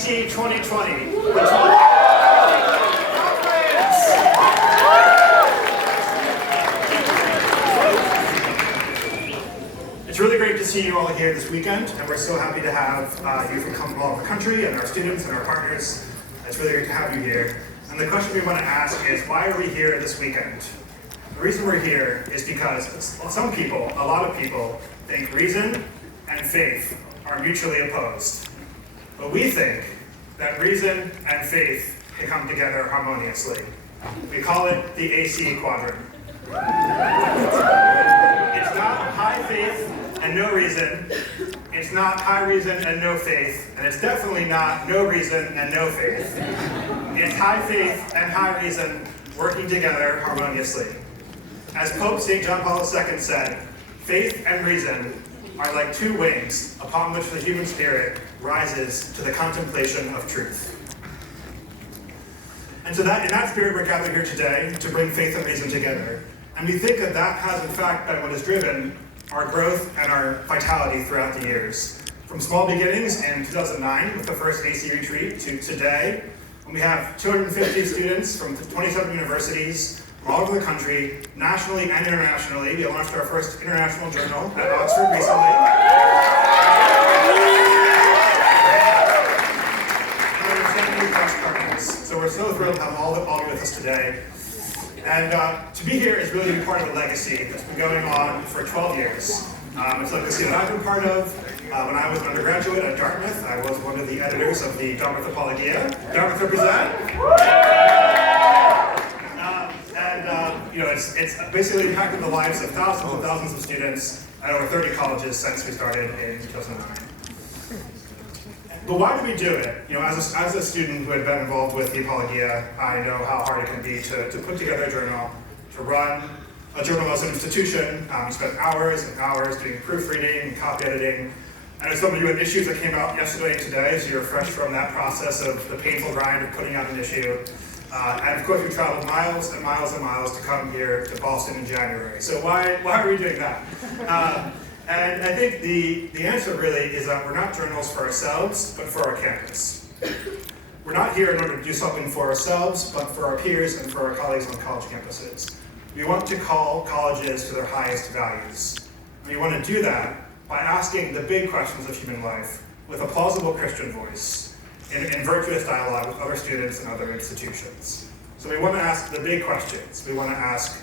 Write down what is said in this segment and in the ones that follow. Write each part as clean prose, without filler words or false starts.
AC 2020. It's really great to see you all here this weekend, and we're so happy to have you from all over the country and our students and our partners. It's really great to have you here. And the question we want to ask is, why are we here this weekend? The reason we're here is because some people, a lot of people, think reason and faith are mutually opposed. But we think that reason and faith can come together harmoniously. We call it the AC quadrant. It's not high faith and no reason. It's not high reason and no faith. And it's definitely not no reason and no faith. It's high faith and high reason working together harmoniously. As Pope St. John Paul II said, faith and reason are like two wings upon which the human spirit rises to the contemplation of truth. And so in that spirit, we're gathered here today to bring faith and reason together. And we think that that has, in fact, been what has driven our growth and our vitality throughout the years. From small beginnings in 2009 with the first AC retreat to today, when we have 250 students from 27 universities from all over the country, nationally and internationally. We launched our first international journal at Oxford recently. And over 10 new press partners. So we're so thrilled to have all of you with us today. And to be here is really part of a legacy that's been going on for 12 years. It's a legacy that I've been part of. When I was an undergraduate at Dartmouth, I was one of the editors of the Dartmouth Apologia. Dartmouth represent. It's basically impacted the lives of thousands and thousands of students at over 30 colleges since we started in 2009. But why do we do it? As a student who had been involved with the Apologia, I know how hard it can be to put together a journal, to run a journal as an institution. We spent hours and hours doing proofreading and copy editing. And as some of you had issues that came out yesterday and today, so you're fresh from that process of the painful grind of putting out an issue. And of course, we traveled miles and miles and miles to come here to Boston in January. So why are we doing that? And I think the answer really is that we're not journals for ourselves, but for our campus. We're not here in order to do something for ourselves, but for our peers and for our colleagues on college campuses. We want to call colleges to their highest values. And we want to do that by asking the big questions of human life with a plausible Christian voice, in virtuous dialogue with other students and other institutions. So we want to ask the big questions. We want to ask,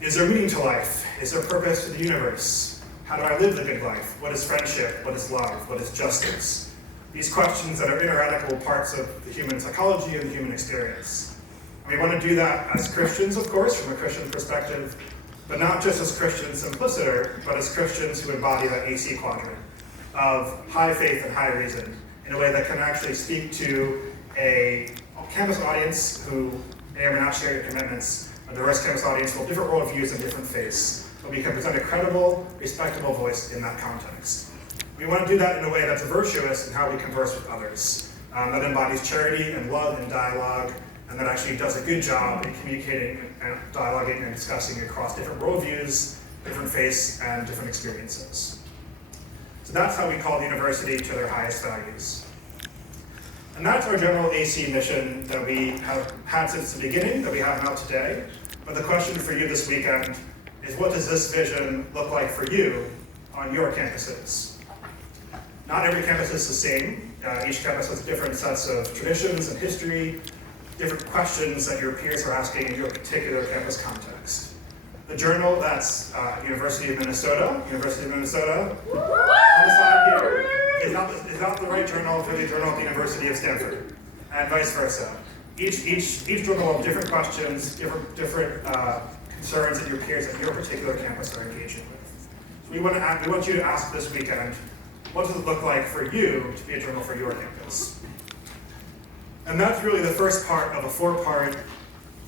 is there meaning to life? Is there purpose to the universe? How do I live the good life? What is friendship? What is love? What is justice? These questions that are ineradicable parts of the human psychology and the human experience. And we want to do that as Christians, of course, from a Christian perspective, but not just as Christian simpliciter, but as Christians who embody that AC quadrant of high faith and high reason, in a way that can actually speak to a campus audience who may or may not share your commitments, a diverse campus audience with different worldviews and different faiths, but we can present a credible, respectable voice in that context. We want to do that in a way that's virtuous in how we converse with others, that embodies charity and love and dialogue, and that actually does a good job in communicating and dialoguing and discussing across different worldviews, different faiths, and different experiences. So that's how we call the university to their highest values. And that's our general AC mission that we have had since the beginning, that we have now today. But the question for you this weekend is, what does this vision look like for you on your campuses? Not every campus is the same. Each campus has different sets of traditions and history, different questions that your peers are asking in your particular campus context. The journal, that's University of Minnesota, on the side here, is not the right journal for the journal of the University of Stanford, and vice versa. Each journal will have different questions, different concerns that your peers at your particular campus are engaging with. So we want you to ask this weekend, what does it look like for you to be a journal for your campus? And that's really the first part of a four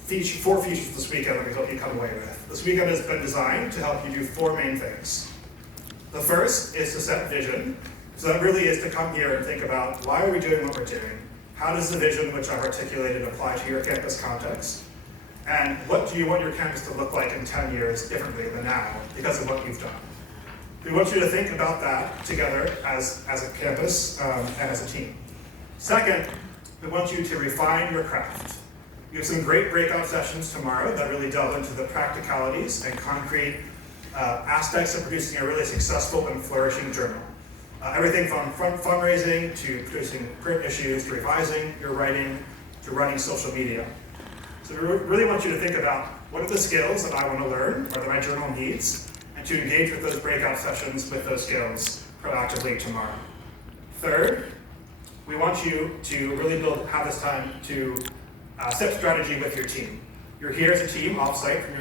features this weekend that we hope you come away with. This weekend has been designed to help you do four main things. The first is to set vision. So that really is to come here and think about, why are we doing what we're doing? How does the vision which I've articulated apply to your campus context? And what do you want your campus to look like in 10 years differently than now because of what you've done? We want you to think about that together as a campus and as a team. Second, we want you to refine your craft. We have some great breakout sessions tomorrow that really delve into the practicalities and concrete aspects of producing a really successful and flourishing journal. Everything from fundraising to producing print issues, to revising your writing, to running social media. So we really want you to think about what are the skills that I want to learn or that my journal needs, and to engage with those breakout sessions with those skills proactively tomorrow. Third, we want you to really have this time to set strategy with your team. You're here as a team off-site from your